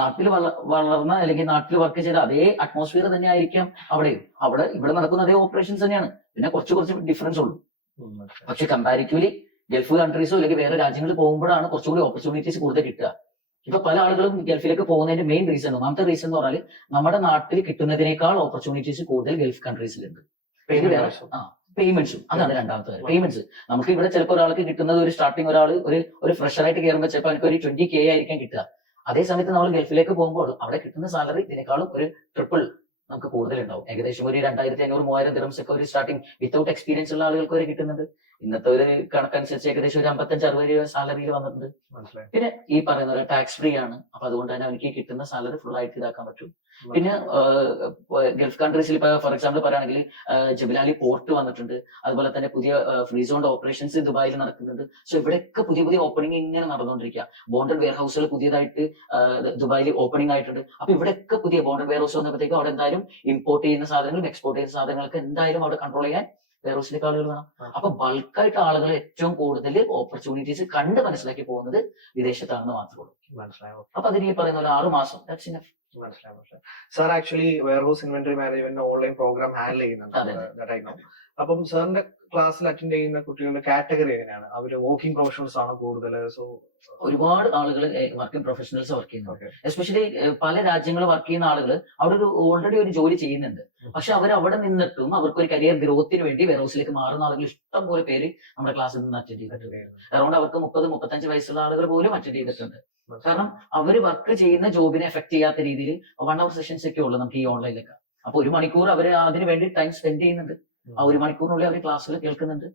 നാട്ടിൽ വളർന്ന അല്ലെങ്കിൽ നാട്ടിൽ വർക്ക് ചെയ്ത അതേ അറ്റ്മോസ്ഫിയർ തന്നെ ആയിരിക്കാം അവിടെയും. ഇവിടെ നടക്കുന്ന അതേ ഓപ്പറേഷൻസ് തന്നെയാണ്, പിന്നെ കുറച്ച് ഡിഫറൻസ് ഉള്ളൂ. പക്ഷെ കമ്പാരിറ്റീവ്ലി ഗൾഫ് കൺട്രീസോ അല്ലെങ്കിൽ വേറെ രാജ്യങ്ങളിൽ പോകുമ്പോഴാണ് കുറച്ചുകൂടി ഓപ്പർച്യൂണിറ്റീസ് കൂടുതൽ കിട്ടുക. ഇപ്പൊ പല ആളുകളും ഗൾഫിലേക്ക് പോകുന്നതിന്റെ മെയിൻ റീസൺ, ഒന്നാമത്തെ റീസൺ എന്ന് പറഞ്ഞാൽ നമ്മുടെ നാട്ടിൽ കിട്ടുന്നതിനേക്കാൾ ഓപ്പർച്യൂണിറ്റീസ് കൂടുതൽ ഗൾഫ് കൺട്രീസിലുണ്ട്. പേയ്മെന്റ്സും അതാണ് രണ്ടാമത്തെ കാര്യം. പേയ്മെന്റ്സ് നമുക്ക് ഇവിടെ ചിലപ്പോൾ ഒരാൾക്ക് കിട്ടുന്നത് ഒരു സ്റ്റാർട്ടിങ് ഒരു ഫ്രഷറായിട്ട് കയറുമ്പോൾ ചിലപ്പോൾ എനിക്ക് ഒരു 20K ആയിരിക്കാം കിട്ടുക. അതേ സമയത്ത് നമ്മൾ ഗൾഫിലേക്ക് പോകുമ്പോൾ അവിടെ കിട്ടുന്ന സാലറി ഇതിനേക്കാളും ഒരു ട്രിപ്പിൾ നമുക്ക് കൂടുതലുണ്ടാവും. ഏകദേശം ഒരു 2500-3000 ദിർഹംസ് ഒക്കെ ഒരു സ്റ്റാർട്ടിങ് വിത്തൗട്ട് എക്സ്പീരിയൻസ് ഉള്ള ആളുകൾക്ക് വരെ കിട്ടുന്നത്. ഇന്നത്തെ ഒരു കണക്കനുസരിച്ച് ഏകദേശം ഒരു 55-60 രൂപ സാലറിയിൽ വന്നിട്ടുണ്ട്. പിന്നെ ഈ പറയുന്ന പോലെ ടാക്സ് ഫ്രീ ആണ്. അപ്പൊ അതുകൊണ്ട് തന്നെ എനിക്ക് കിട്ടുന്ന സാലറി ഫുൾ ആയിട്ട് ഇതാക്കാൻ പറ്റും. പിന്നെ ഗൾഫ് കൺട്രീസിൽ ഇപ്പൊ ഫോർ എക്സാമ്പിൾ പറയുകയാണെങ്കിൽ ജബലാലി പോർട്ട് വന്നിട്ടുണ്ട്. അതുപോലെ തന്നെ പുതിയ ഫ്രീ സോൺ ഓപ്പറേഷൻസ് ദുബായിൽ നടക്കുന്നുണ്ട്. സോ ഇവിടെയൊക്കെ പുതിയ ഓപ്പണിംഗ് ഇങ്ങനെ നടന്നുകൊണ്ടിരിക്കുക. ബോണ്ടഡ് വെയർ ഹൗസുകൾ പുതിയതായിട്ട് ദുബായിൽ ഓപ്പണിംഗ് ആയിട്ടുണ്ട്. അപ്പൊ ഇവിടെയൊക്കെ പുതിയ ബോണ്ടഡ് വെയർ ഹൗസ് വന്നപ്പോഴത്തേക്കും അവിടെ എന്തായാലും ഇമ്പോർട്ട് ചെയ്യുന്ന സാധനങ്ങളും എക്സ്പോർട്ട് ചെയ്യുന്ന സാധനങ്ങളൊക്കെ എന്തായാലും അവിടെ കൺട്രോൾ ചെയ്യാൻ വെയർ ഹൗസിലേക്ക് ആളുകൾ വേണം. അപ്പൊ ബൾക്കായിട്ട് ആളുകൾ ഏറ്റവും കൂടുതൽ ഓപ്പർച്യൂണിറ്റീസ് കണ്ട് മനസ്സിലാക്കി പോകുന്നത് വിദേശത്താണെന്ന് മാത്രമേ ഉള്ളൂ. മനസ്സിലായോ? അപ്പൊ അതിന് ഈ പറയുന്ന പോലെ 6 മാസം മനസ്സിലായി. Sir actually warehouse inventory management online program handle ചെയ്യുന്നുണ്ട്. അപ്പം സാറിന്റെ ക്ലാസ്സിൽ അറ്റൻഡ് ചെയ്യുന്ന കുട്ടികളുടെ കാറ്റഗറി എങ്ങനെയാണ്? അവര് വർക്കിംഗ് പ്രൊഫഷണൽസ് ആണ് കൂടുതൽ? സോ ഒരുപാട് ആളുകൾ വർക്കിംഗ് പ്രൊഫഷണൽസ് വർക്ക് ചെയ്യുന്നുണ്ട്. എസ്പെഷ്യലി പല രാജ്യങ്ങളിൽ വർക്ക് ചെയ്യുന്ന ആളുകൾ അവിടെ ഓൾറെഡി ഒരു ജോലി ചെയ്യുന്നുണ്ട്. പക്ഷെ അവർ അവിടെ നിന്നിട്ടും അവർക്ക് ഒരു കരിയർ ഗ്രോത്തിന് വേണ്ടി വെയർ ഹൗസിലേക്ക് മാറുന്ന ആളുകൾ ഇഷ്ടം പോലെ പേര് നമ്മുടെ ക്ലാസ്സിൽ നിന്ന് അറ്റൻഡ് ചെയ്തിട്ടുണ്ട്. അറൗണ്ട് അവർക്ക് 30-35 വയസ്സുള്ള ആളുകൾ പോലും അറ്റൻഡ് ചെയ്തിട്ടുണ്ട്. കാരണം അവർ വർക്ക് ചെയ്യുന്ന ജോബിനെ എഫക്ട് ചെയ്യാത്ത രീതിയിൽ 1 hour സെഷൻസ് ഒക്കെ ഉള്ളു നമുക്ക് ഈ ഓൺലൈനിലേക്ക്. അപ്പൊ 1 മണിക്കൂർ അവർ അതിന് വേണ്ടി ടൈം സ്പെൻഡ് ചെയ്യുന്നുണ്ട്. ആ 1 മണിക്കൂറിനുള്ളിൽ അവർ ക്ലാസ്സുകൾ കേൾക്കുന്നുണ്ട്.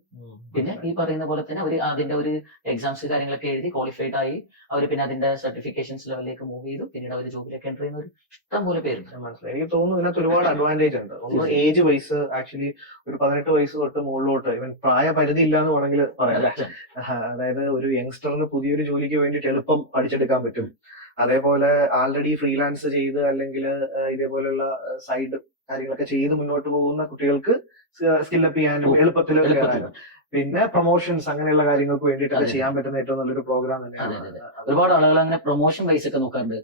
പിന്നെ ഈ പറയുന്ന പോലെ തന്നെ അവർ അതിന്റെ ഒരു എക്സാംസ് കാര്യങ്ങളൊക്കെ എഴുതി ക്വാളിഫൈഡ് ആയി അവർ പിന്നെ അതിന്റെ സർട്ടിഫിക്കേഷൻസ് ലെവലിലേക്ക് മൂവ് ചെയ്തു. പിന്നീട് അവർ ജോബിലേക്ക് എൻ്റർ ചെയ്യുന്ന ഒരു ഇഷ്ടം പോലെ പേരുണ്ട്. മനസ്സിലായി. എനിക്ക് തോന്നുന്നു ഇതിനകത്ത് ഒരുപാട് അഡ്വാൻറ്റേജ് ഉണ്ട്. ഒന്ന് ഏജ് വൈസ് ആക്ച്വലി ഒരു 18 വയസ്സ് തൊട്ട് മുകളിലോട്ട് ഇവൻ പ്രായപരിധി ഇല്ല എന്ന് വേണമെങ്കിൽ പറയാം. അതായത് ഒരു യങ്സ്റ്ററിന് പുതിയൊരു ജോലിക്ക് വേണ്ടിയിട്ട് എളുപ്പം പഠിച്ചെടുക്കാൻ പറ്റും. അതേപോലെ ആൾറെഡി ഫ്രീലാൻസ് ചെയ്ത് അല്ലെങ്കിൽ ഇതേപോലെയുള്ള സൈഡ് കാര്യങ്ങളൊക്കെ ചെയ്ത് മുന്നോട്ട് പോകുന്ന കുട്ടികൾക്ക് സ്കിൽ അപ്പ് ചെയ്യാനും എളുപ്പത്തിൽ കയറാനും പിന്നെ പ്രൊമോഷൻസ് അങ്ങനെയുള്ള കാര്യങ്ങൾക്ക് വേണ്ടിയിട്ട് ചെയ്യാൻ പറ്റുന്ന ഏറ്റവും നല്ലൊരു പ്രോഗ്രാം തന്നെയാണ്. ഒരുപാട് ആളുകൾ അങ്ങനെ പ്രൊമോഷൻ വൈസ് ഒക്കെ നോക്കാറുണ്ട്.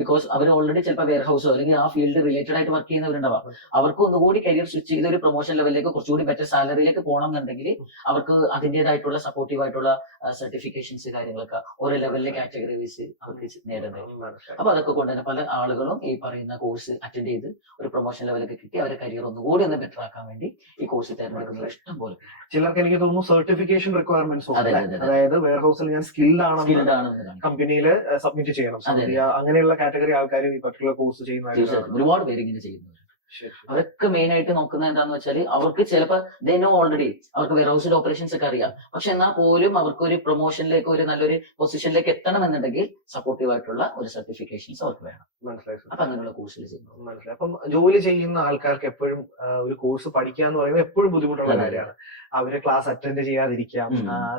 ബിക്കോസ് അവർ ഓൾറെഡി ചിലപ്പോൾ വെയർ ഹൗസോ അല്ലെങ്കിൽ ആ ഫീൽഡ് റിലേറ്റഡ് ആയിട്ട് വർക്ക് ചെയ്യുന്നവരുണ്ടാവാം. അവർക്ക് ഒന്നുകൂടി കരിയർ സ്വിച്ച് ചെയ്ത് ഒരു പ്രൊമോഷൻ ലെവലിലേക്ക് കുറച്ചുകൂടി ബെറ്റർ സാലറിയിലേക്ക് പോകണം എന്നുണ്ടെങ്കിൽ അവർക്ക് അതിന്റേതായിട്ടുള്ള സപ്പോർട്ടീവ് ആയിട്ടുള്ള സർട്ടിഫിക്കേഷൻസ് കാര്യങ്ങളൊക്കെ ഓരോ ലെവലിലെ കാറ്റഗറി വൈസ് അവർക്ക് നേടേണ്ടത്. അപ്പൊ അതൊക്കെ കൊണ്ട് തന്നെ പല ആളുകളും ഈ പറയുന്ന കോഴ്സ് അറ്റൻഡ് ചെയ്ത് ഒരു പ്രൊമോഷൻ ലെവലിലേക്ക് കിട്ടി അവരുടെ കരിയർ ഒന്നുകൂടി ഒന്ന് ബെറ്റർ ആക്കാൻ വേണ്ടി ഈ കോഴ്സ് തിരഞ്ഞെടുക്കുന്നത് ഇഷ്ടം പോലെ. ചിലർക്ക് എനിക്ക് തോന്നുന്നു സർട്ടിഫിക്കേഷൻ റിക്വയർമെന്റ്സ്, അതായത് വെയർ ഹൗസിൽ ഞാൻ സ്കിൽഡ് ആണ് കമ്പനിയിൽ സബ്മിറ്റ് ചെയ്യണം. അങ്ങനെയുള്ള കാറ്റഗറി ആൾക്കാർ ഈ പർട്ടിക്കുലർ കോഴ്സ് ചെയ്യുന്ന ഒരുപാട് പേര് ഇങ്ങനെ ചെയ്യുന്നവർ. അതൊക്കെ മെയിൻ ആയിട്ട് നോക്കുന്നത് എന്താണെന്ന് വെച്ചാൽ അവർക്ക് ചിലപ്പോൾ ഓൾറെഡി അവർക്ക് വെയർ ഹൗസിൽ ഓപ്പറേഷൻസ് ഒക്കെ അറിയാം. പക്ഷെ എന്നാൽ പോലും അവർക്ക് ഒരു പ്രൊമോഷനിലേക്ക് ഒരു നല്ലൊരു പൊസിഷനിലേക്ക് എത്തണം എന്നുണ്ടെങ്കിൽ സപ്പോർട്ടീവ് ആയിട്ടുള്ള ഒരു സർട്ടിഫിക്കേഷൻസ് അവർക്ക് വേണം. മനസ്സിലായി. അപ്പൊ അങ്ങനെയുള്ള കോഴ്സിൽ ചെയ്യുന്നത് മനസ്സിലായി. അപ്പം ജോലി ചെയ്യുന്ന ആൾക്കാർക്ക് എപ്പോഴും ഒരു കോഴ്സ് പഠിക്കുക എന്ന് പറയുന്നത് എപ്പോഴും ബുദ്ധിമുട്ടുള്ള കാര്യമാണ്. അവര് ക്ലാസ് അറ്റൻഡ് ചെയ്യാതിരിക്കാം.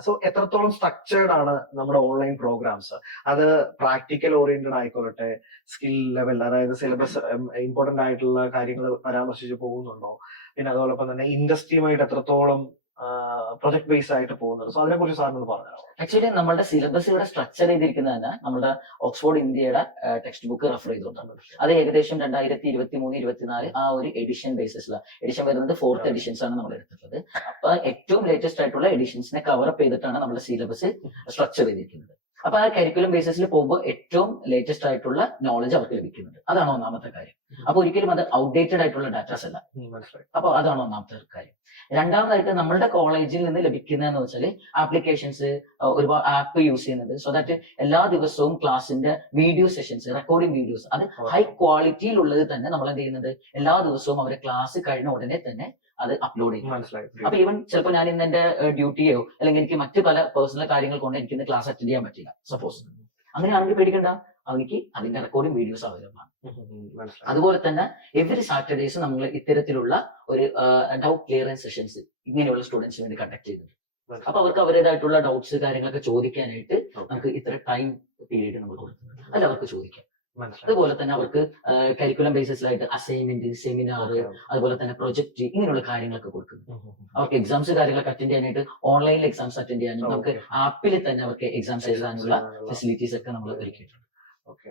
സോ എത്രത്തോളം സ്ട്രക്ചേർഡ് ആണ് നമ്മുടെ ഓൺലൈൻ പ്രോഗ്രാംസ്? അത് പ്രാക്ടിക്കൽ ഓറിയന്റഡ് ആയിക്കോട്ടെ, സ്കിൽ ലെവൽ അതായത് സിലബസ് ഇമ്പോർട്ടന്റ് ആയിട്ടുള്ള കാര്യങ്ങൾ പരാമർശിച്ച് പോകുന്നുണ്ടോ? പിന്നെ അതോടൊപ്പം തന്നെ ഇൻഡസ്ട്രിയുമായിട്ട് എത്രത്തോളം പ്രൊജക്ട് ബേസ് ആയിട്ട് പോകുന്നത്? സോ അതിനെ കുറിച്ച് സാറിനോട് പറഞ്ഞോ. ആക്ച്വലി നമ്മുടെ സിലബസ് ഇവിടെ സ്ട്രക്ചർ ചെയ്തിരിക്കുന്നത് തന്നെ നമ്മുടെ ഓക്സ്ഫോർഡ് ഇന്ത്യയുടെ ടെക്സ്റ്റ് ബുക്ക് റെഫർ ചെയ്തുകൊണ്ടാണ്. അത് ഏകദേശം 2023-24 ആ ഒരു എഡിഷൻ ബേസിസിലാണ്. എഡിഷൻ വരുന്നത് 4th എഡിഷൻസ് ആണ് നമ്മൾ എടുത്തിട്ടുള്ളത്. അപ്പൊ ഏറ്റവും ലേറ്റസ്റ്റ് ആയിട്ടുള്ള എഡിഷൻസിനെ കവറപ്പ് ചെയ്തിട്ടാണ് നമ്മുടെ സിലബസ് സ്ട്രക്ചർ ചെയ്തിരിക്കുന്നത്. അപ്പൊ ആ കരിക്കുലം ബേസിസിൽ പോകുമ്പോൾ ഏറ്റവും ലേറ്റസ്റ്റ് ആയിട്ടുള്ള നോളജ് അവർക്ക് ലഭിക്കുന്നുണ്ട്. അതാണ് ഒന്നാമത്തെ കാര്യം. അപ്പൊ ഒരിക്കലും അത് ഔട്ട്ഡേറ്റഡ് ആയിട്ടുള്ള ഡാറ്റാസ് അല്ല. അപ്പൊ അതാണ് ഒന്നാമത്തെ കാര്യം. രണ്ടാമതായിട്ട് നമ്മളുടെ കോളേജിൽ നിന്ന് ലഭിക്കുന്നതെന്ന് വെച്ചാൽ ആപ്ലിക്കേഷൻസ്, ഒരുപാട് ആപ്പ് യൂസ് ചെയ്യുന്നുണ്ട്. സോ ദാറ്റ് എല്ലാ ദിവസവും ക്ലാസ്സിന്റെ വീഡിയോ സെഷൻസ്, റെക്കോർഡിംഗ് വീഡിയോസ് അത് ഹൈ ക്വാളിറ്റിയിലുള്ളത് തന്നെ നമ്മൾ എന്ത് ചെയ്യുന്നത് എല്ലാ ദിവസവും അവരെ ക്ലാസ് കഴിഞ്ഞ ഉടനെ തന്നെ അത് അപ്ലോഡ് ചെയ്യും. മനസ്സിലായി. അപ്പൊ ഈവൻ ചിലപ്പോൾ ഞാൻ ഇന്ന് എന്റെ ഡ്യൂട്ടിയോ അല്ലെങ്കിൽ എനിക്ക് മറ്റു പല പേഴ്സണൽ കാര്യങ്ങൾ കൊണ്ട് എനിക്ക് ഇന്ന് ക്ലാസ് അറ്റൻഡ് ചെയ്യാൻ പറ്റില്ല സപ്പോസ്. അങ്ങനെയാണെങ്കിൽ പേടിക്കണ്ട, അവനിക്ക് അതിന്റെ റെക്കോർഡിംഗ് വീഡിയോസ് അവൈലബിൾ ആണ്. മനസ്സിലായി. അതുപോലെ തന്നെ എവറി സാറ്റർഡേസ് നമ്മൾ ഇത്തരത്തിലുള്ള ഒരു ഡൗട്ട് ക്ലിയറൻസ് സെഷൻസ് ഇങ്ങനെയുള്ള സ്റ്റുഡൻസിന് വേണ്ടി കണ്ടക്ട് ചെയ്യുന്നുണ്ട്. അപ്പൊ അവർക്ക് അവരുടേതായിട്ടുള്ള ഡൗട്ട്സ് കാര്യങ്ങളൊക്കെ ചോദിക്കാനായിട്ട് നമുക്ക് ഇത്ര ടൈം പീരീഡ് നമ്മൾ കൊടുക്കുന്നുണ്ട്, അതിൽ അവർക്ക് ചോദിക്കാം. മനസ്സിലായി. അതുപോലെ തന്നെ അവർക്ക് കരിക്കുലം ബേസിസിലായിട്ട് അസൈൻമെന്റ്, സെമിനാർ, അതുപോലെ തന്നെ പ്രൊജക്ട് ഇങ്ങനെയുള്ള കാര്യങ്ങളൊക്കെ കൊടുക്കുന്നു. അവർക്ക് എക്സാംസ് കാര്യങ്ങളൊക്കെ അറ്റൻഡ് ചെയ്യാനായിട്ട് ഓൺലൈനിൽ എക്സാംസ് അറ്റൻഡ് ചെയ്യാനും നമുക്ക് ആപ്പിൽ തന്നെ അവർക്ക് എക്സാംസ് എഴുതാനുള്ള ഫെസിലിറ്റീസ് ഒക്കെ നമ്മൾ ഒരുക്കിയിട്ടുണ്ട്.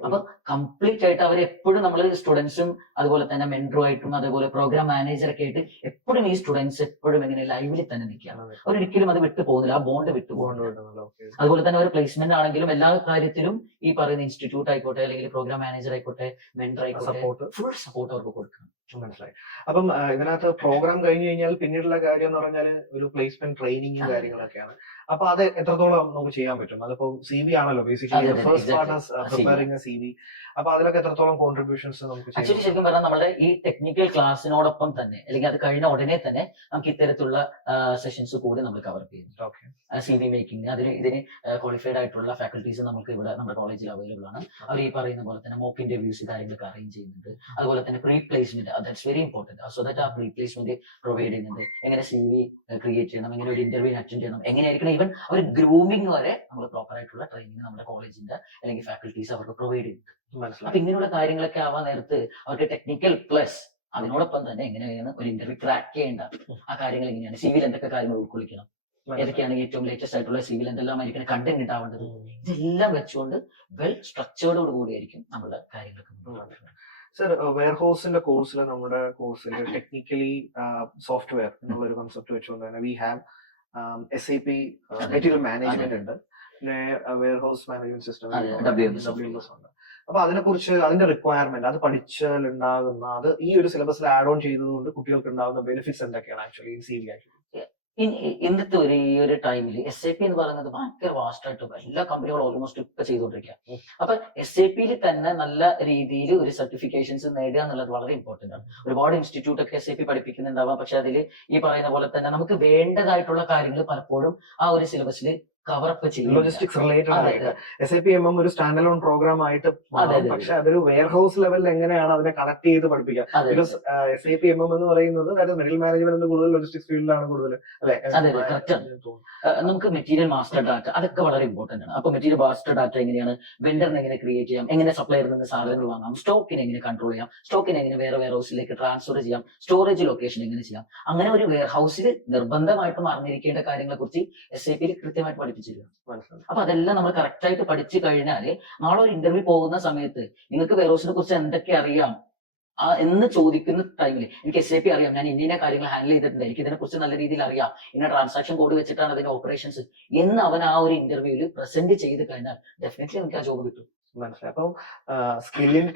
അപ്പൊ കംപ്ലീറ്റ് ആയിട്ട് അവർ എപ്പോഴും നമ്മൾ സ്റ്റുഡൻസും അതുപോലെ തന്നെ മെന്ററുമായിട്ടും അതുപോലെ പ്രോഗ്രാം മാനേജറൊക്കെ ആയിട്ട് എപ്പോഴും ഈ സ്റ്റുഡൻസ് എപ്പോഴും എങ്ങനെ ലൈവിൽ തന്നെ നിൽക്കുകയാണ്. അവരൊരിക്കലും അത് വിട്ടു പോകുന്നില്ല, ആ ബോണ്ട് വിട്ടു പോകുന്നില്ല. അതുപോലെ തന്നെ ഒരു പ്ലേസ്മെന്റ് ആണെങ്കിലും എല്ലാ കാര്യത്തിലും ഈ പറയുന്ന ഇൻസ്റ്റിറ്റ്യൂട്ട് ആയിക്കോട്ടെ അല്ലെങ്കിൽ പ്രോഗ്രാം മാനേജർ ആയിക്കോട്ടെ മെന്റർ ആയിക്കോട്ടെ ഫുൾ സപ്പോർട്ട് അവർക്ക് കൊടുക്കണം. മനസ്സിലായി. അപ്പം ഇതിനകത്ത് പ്രോഗ്രാം കഴിഞ്ഞു കഴിഞ്ഞാൽ പിന്നീടുള്ള കാര്യം എന്ന് പറഞ്ഞാൽ ഒരു പ്ലേസ്മെന്റ് ട്രെയിനിങ്ങും കാര്യങ്ങളൊക്കെയാണ്. അപ്പൊ അത് എത്രത്തോളം നമുക്ക് ചെയ്യാൻ പറ്റും? അതിപ്പോ CV ആണല്ലോ basically first part preparing CV. അപ്പൊ അതിലൊക്കെ എത്രത്തോളം കോൺട്രിബ്യൂഷൻസ് നമുക്ക് ആക്ച്വലി ശരിക്കും പറഞ്ഞാൽ നമ്മുടെ ഈ ടെക്നിക്കൽ ക്ലാസ്സിനോടൊപ്പം തന്നെ അല്ലെങ്കിൽ അത് കഴിഞ്ഞ ഉടനെ തന്നെ നമുക്ക് ഇത്തരത്തിലുള്ള സെഷൻസ് കൂടി നമ്മൾ കവർ ചെയ്യുന്നു. CV മേക്കിംഗ് ഇതിന് ക്വാളിഫൈഡ് ആയിട്ടുള്ള ഫാക്കൽറ്റീസ് നമുക്ക് ഇവിടെ നമ്മുടെ കോളേജിൽ അവൈലബിൾ ആണ്. അവർ ഈ പറയുന്ന പോലെ തന്നെ മോക്ക് ഇന്റർവ്യൂസ് കാര്യങ്ങളൊക്കെ അറേഞ്ച് ചെയ്യുന്നുണ്ട്. അതുപോലെ തന്നെ pre placement, that's very important. So that ആ പ്രീ പ്ലേസ്മെന്റ് പ്രൊവൈഡ് ചെയ്യുന്നുണ്ട്. എങ്ങനെ CV ക്രിയേറ്റ് ചെയ്യണം, എങ്ങനെ ഒരു ഇന്റർവ്യൂ അറ്റൻഡ് ചെയ്യണം, എങ്ങനെയായിരിക്കണം ഈവൻ ഒരു ഗ്രൂമിംഗ് വരെ നമ്മൾ പ്രോപ്പർ ആയിട്ടുള്ള ട്രെയിനിങ് നമ്മുടെ കോളേജിന്റെ അല്ലെങ്കിൽ ഫാക്കൽറ്റീസ് അവർക്ക് പ്രൊവൈഡ് ചെയ്യുന്നുണ്ട്. അപ്പൊ ഇങ്ങനെയുള്ള കാര്യങ്ങളൊക്കെ ആവാൻ നേരത്ത് അവർക്ക് ടെക്നിക്കൽ പ്ലസ് അതിനോടൊപ്പം തന്നെ എങ്ങനെയാണ് ഒരു ഇന്റർവ്യൂ ക്രാക്ക് ചെയ്യേണ്ട ആ കാര്യങ്ങൾ എങ്ങനെയാണ്, സിവിൽ എന്തൊക്കെ കാര്യങ്ങൾ ഉൾക്കൊള്ളിക്കണം, ഏതൊക്കെയാണ് ഏറ്റവും ലേറ്റസ്റ്റ് ആയിട്ടുള്ള സിവിൽ എന്തെല്ലാം ആയിരിക്കണം കണ്ടന്റ് ഉണ്ടാവേണ്ടത്, ഇതെല്ലാം വെച്ചുകൊണ്ട് വെൽ സ്ട്രക്ചേർഡോട് കൂടിയായിരിക്കും നമ്മുടെ കാര്യങ്ങളൊക്കെ. സർ, വെയർഹൗസിന്റെ കോഴ്സിൽ നമ്മുടെ കോഴ്സിൽ ടെക്നിക്കലി സോഫ്റ്റ്വെയർ എന്നുള്ള ഒരു കൺസെപ്റ്റ് വെച്ചുകൊണ്ട് തന്നെ we have SAP material management ഉണ്ട്, പിന്നെ വെയർഹൗസ് മാനേജ്മെന്റ് സിസ്റ്റം WMS ഉണ്ട്. അപ്പൊ അതിനെക്കുറിച്ച് അതിന്റെ റിക്വയർമെന്റ് അത് പഠിച്ചാൽ ഉണ്ടാകുന്ന അത് ഈ ഒരു സിലബസിൽ ആഡ് ഓൺ ചെയ്തതുകൊണ്ട് കുട്ടികൾക്ക് ഉണ്ടാകുന്ന ബെനിഫിറ്റ്സ് എന്തൊക്കെയാണ് ആക്ച്വലി CV ആയിട്ട്? ഇന്നത്തെ ഈ ഒരു ടൈമിൽ SAP എന്ന് പറയുന്നത് ഭയങ്കര വാസ്റ്റ് ആയിട്ട് എല്ലാ കമ്പനികളും ഓൾമോസ്റ്റ് ഇപ്പൊ ചെയ്തുകൊണ്ടിരിക്കുക. അപ്പൊ SAP തന്നെ നല്ല രീതിയിൽ ഒരു സർട്ടിഫിക്കേഷൻസ് നേടുക എന്നുള്ളത് വളരെ ഇമ്പോർട്ടന്റ് ആണ്. ഒരുപാട് ഇൻസ്റ്റിറ്റ്യൂട്ട് ഒക്കെ SAP പഠിപ്പിക്കുന്നുണ്ടാവാം, പക്ഷെ അതിൽ ഈ പറയുന്ന പോലെ തന്നെ നമുക്ക് വേണ്ടതായിട്ടുള്ള കാര്യങ്ങൾ പലപ്പോഴും ആ ഒരു സിലബസിൽ കവർ അപ്പ് ചെയ്യും. ലോജിസ്റ്റിക്സ് റിലേറ്റഡ് ആയിട്ട് SAP MM ഒരു സ്റ്റാൻഡ് അലോൺ പ്രോഗ്രാം ആയിട്ട്, പക്ഷെ അതൊരു വെയർഹൗസ് ലെവലിൽ എങ്ങനെയാണ് അതിനെ കണക്ട് ചെയ്ത് പഠിപ്പിക്കുക? ബിക്കോസ് SAP MM എന്ന് പറയുന്നത് മെറ്റീരിയൽ മാനേജ്മെന്റ് കൂടുതൽ ലോജിസ്റ്റിക്സ് ഫീൽഡിലാണ് കൂടുതൽ അല്ലെ? അതെ, കറക്റ്റ് ആണ്. നമുക്ക് മെറ്റീരിയൽ മാസ്റ്റർ ഡാറ്റ അതൊക്കെ വളരെ ഇമ്പോർട്ടന്റ് ആണ്. അപ്പൊ മെറ്റീരിയൽ മാസ്റ്റർ ഡാറ്റ എങ്ങനെയാണ്, വെണ്ടറിനെ എങ്ങനെ ക്രിയേറ്റ് ചെയ്യാം, എങ്ങനെ സപ്ലയറിൽ നിന്ന് സാധനങ്ങൾ വാങ്ങാം, സ്റ്റോക്കിനെ എങ്ങനെ കൺട്രോൾ ചെയ്യാം, സ്റ്റോക്കിനെ എങ്ങനെ വേറെ വെയർഹൗസിലേക്ക് ട്രാൻസ്ഫർ ചെയ്യാം, സ്റ്റോറേജ് ലൊക്കേഷൻ എങ്ങനെ ചെയ്യാം, അങ്ങനെ ഒരു വെയർഹൗസിൽ നിർബന്ധമായിട്ടും അറിഞ്ഞിരിക്കേണ്ട കാര്യങ്ങളെ കുറിച്ച് SAP കൃത്യമായിട്ട് പഠിപ്പിച്ചിരിക്കും. അപ്പൊ അതെല്ലാം നമ്മൾ കറക്റ്റ് ആയിട്ട് പഠിച്ചു കഴിഞ്ഞാല് നാളെ ഒരു ഇന്റർവ്യൂ പോകുന്ന സമയത്ത് നിങ്ങൾക്ക് വെയർഹൗസിനെ കുറിച്ച് എന്തൊക്കെ അറിയാം എന്ന് ചോദിക്കുന്ന ടൈമിൽ എനിക്ക് SAP അറിയാം, ഞാൻ ഇന്ന കാര്യങ്ങൾ ഹാൻഡിൽ ചെയ്തിട്ടുണ്ട്, എനിക്ക് ഇതിനെ കുറിച്ച് നല്ല രീതിയിൽ അറിയാം, ഇന്ന ട്രാൻസാക്ഷൻ കോഡ് വെച്ചിട്ടാണ് അതിന്റെ ഓപ്പറേഷൻസ് എന്ന് അവൻ ആ ഒരു ഇന്റർവ്യൂവിൽ പ്രസന്റ് ചെയ്ത് കഴിഞ്ഞാൽ ഡെഫിനറ്റ്ലി എനിക്ക് ആ ജോബ് കിട്ടും. മനസ്സിലായി. അപ്പം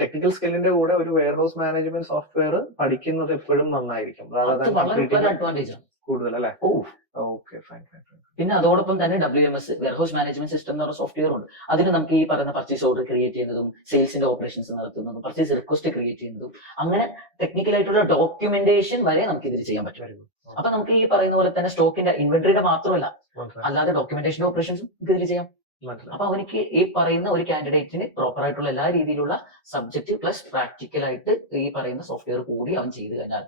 ടെക്നിക്കൽ സ്കില്ലിന്റെ കൂടെ ഒരു വെയർഹൗസ് മാനേജ്മെന്റ് സോഫ്റ്റ്വെയർ പഠിക്കുന്നത് എപ്പോഴും നന്നായിരിക്കും, വളരെ അഡ്വാൻറ്റേജ് ആണ് കൂടുതൽ അല്ലെ? പിന്നെ അതോടൊപ്പം തന്നെ WMS വെയർഹൗസ് മാനേജ്മെന്റ് സിസ്റ്റം എന്ന് പറഞ്ഞ സോഫ്റ്റ്വെയർ ഉണ്ട്. അതിന് നമുക്ക് ഈ പറയുന്ന പർച്ചേസ് ഓർഡർ ക്രിയേറ്റ് ചെയ്യുന്നതും സെയിൽസിന്റെ ഓപ്പറേഷൻസ് നടത്തുന്നതും പർച്ചേസ് റിക്വസ്റ്റ് ക്രിയേറ്റ് ചെയ്യുന്നതും അങ്ങനെ ടെക്നിക്കൽ ആയിട്ടുള്ള ഡോക്യുമെന്റേഷൻ വരെ നമുക്ക് ഇതിൽ ചെയ്യാൻ പറ്റും. അപ്പൊ നമുക്ക് ഈ പറയുന്ന പോലെ തന്നെ സ്റ്റോക്കിന്റെ ഇൻവെന്ററിയുടെ മാത്രമല്ല അല്ലാതെ ഡോക്യുമെന്റേഷന്റെ ഓപ്പറേഷൻസും ഇതിൽ ചെയ്യാം. അപ്പൊ അവനിക്ക് ഈ പറയുന്ന ഒരു കാൻഡിഡേറ്റിന് പ്രോപ്പർ ആയിട്ടുള്ള എല്ലാ രീതിയിലുള്ള സബ്ജക്ട് പ്ലസ് പ്രാക്ടിക്കൽ ആയിട്ട് ഈ പറയുന്ന സോഫ്റ്റ്വെയർ കൂടി അവൻ ചെയ്തു കഴിഞ്ഞാൽ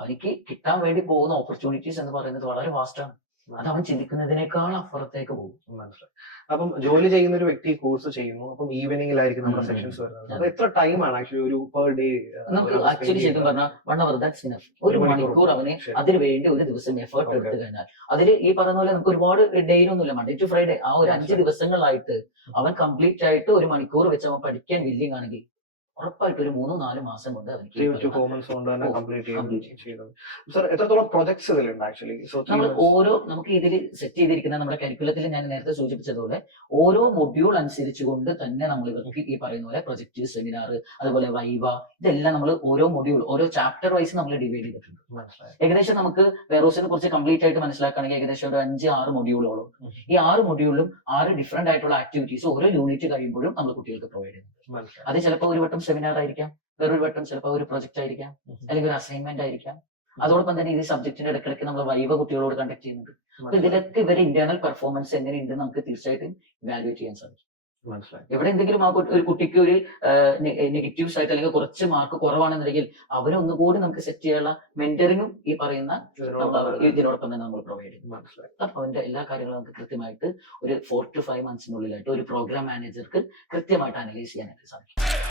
അവനിക്ക് കിട്ടാൻ വേണ്ടി പോകുന്ന ഓപ്പർച്യൂണിറ്റീസ് എന്ന് പറയുന്നത് വളരെ വാസ്റ്റ് ആണ്. അത് അവൻ ചിന്തിക്കുന്നതിനേക്കാൾ അപ്പുറത്തേക്ക് പോകും. മനസ്സിലായി. അപ്പം ജോലി ചെയ്യുന്ന ഒരു വ്യക്തി കോഴ്സ് ചെയ്യുന്നു, അപ്പം ഈവനിങ്ങിലായിരിക്കും നമ്മുടെ സെഷൻസ് വരുന്നത്. അപ്പൊ എത്ര ടൈമാണ് ആക്ച്വലി ഒരു പെർ ഡേ? നമുക്ക് ആക്ച്വലി ശരിക്കും പറഞ്ഞാൽ 1 hour ദാറ്റ്സ് ഇനഫ്. ഒരു മണിക്കൂർ അവന് അതിന് വേണ്ടി ഒരു ദിവസം എഫേർട്ട് എടുത്തു കഴിഞ്ഞാൽ അതിൽ ഈ പറയുന്ന പോലെ നമുക്ക് ഒരുപാട് ഡേയിലൊന്നുമില്ല, മൺഡേ ടു ഫ്രൈഡേ ആ ഒരു 5 ദിവസങ്ങളായിട്ട് അവൻ കംപ്ലീറ്റ് ആയിട്ട് ഒരു മണിക്കൂർ വെച്ച് അവൻ പഠിക്കാൻ വില്ലിങ് ആണെങ്കിൽ ഉറപ്പായിട്ട് ഒരു 3-4 മാസം കൊണ്ട് എത്രത്തോളം പ്രൊജക്ട്സ് ഇതിലുണ്ട് ആക്ച്വലി? നമ്മൾ ഓരോ നമുക്ക് ഇതിൽ സെറ്റ് ചെയ്തിരിക്കുന്ന നമ്മുടെ കരിക്കുലത്തിൽ ഞാൻ നേരത്തെ സൂചിപ്പിച്ചതുപോലെ ഓരോ മൊഡ്യൂൾ അനുസരിച്ചുകൊണ്ട് തന്നെ നമ്മൾ ഇവർക്ക് ഈ പറയുന്ന പോലെ പ്രൊജക്ട്, സെമിനാർ, അതുപോലെ വൈവ ഇതെല്ലാം നമ്മൾ ഓരോ മൊഡ്യൂൾ ഓരോ ചാപ്റ്റർ വൈസ് നമ്മൾ ഡിവൈഡ് ചെയ്തിട്ടുണ്ട്. ഏകദേശം നമുക്ക് വെയർഹൗസിനെ കുറിച്ച് കംപ്ലീറ്റ് ആയിട്ട് മനസ്സിലാക്കുകയാണെങ്കിൽ ഏകദേശം ഒരു 5-6 മൊഡ്യൂളോളം. ഈ 6 മൊഡ്യൂളിലും 6 ഡിഫറെന്റ് ആയിട്ടുള്ള ആക്ടിവിറ്റീസ് ഓരോ യൂണിറ്റ് കഴിയുമ്പോഴും നമ്മൾ കുട്ടികൾക്ക് പ്രൊവൈഡ് ചെയ്യുന്നുണ്ട്. അത് ചിലപ്പോൾ ഒരു വട്ടം സെമിനാർ ആയിരിക്കാം, വേറൊരു വട്ടം ചിലപ്പോൾ ഒരു പ്രൊജക്ട് ആയിരിക്കാം, അല്ലെങ്കിൽ ഒരു അസൈൻമെന്റ് ആയിരിക്കാം, അതോടൊപ്പം തന്നെ ഈ സബ്ജക്റ്റിന്റെ ഇടയ്ക്കിടയ്ക്ക് നമ്മൾ വൈവ കുട്ടികളോട് കണ്ടക്ട് ചെയ്യുന്നുണ്ട്. അപ്പൊ ഇതിലൊക്കെ ഇവരെ ഇന്റേണൽ പെർഫോമൻസ് എങ്ങനെയുണ്ട് നമുക്ക് തീർച്ചയായിട്ടും ഇവാലുവേറ്റ് ചെയ്യാൻ സാധിക്കും. മനസ്സിലായി. എവിടെ എന്തെങ്കിലും ഒരു കുട്ടിക്ക് ഒരു നെഗറ്റീവ്സ് ആയിട്ട് അല്ലെങ്കിൽ കുറച്ച് മാർക്ക് കുറവാണെന്നുണ്ടെങ്കിൽ അവനെ ഒന്നുകൂടി നമുക്ക് സെറ്റ് ചെയ്യാനുള്ള മെന്ററിങ്ങും ഈ പറയുന്ന ഇതിനോടൊപ്പം തന്നെ നമ്മൾ പ്രൊവൈഡ് ചെയ്യും. മനസ്സിലായി. അപ്പൊ അതിന്റെ എല്ലാ കാര്യങ്ങളും നമുക്ക് കൃത്യമായിട്ട് ഒരു 4 to 5 months ഒരു പ്രോഗ്രാം മാനേജർക്ക് കൃത്യമായിട്ട് അനലൈസ് ചെയ്യാനായിട്ട് സാധിക്കും.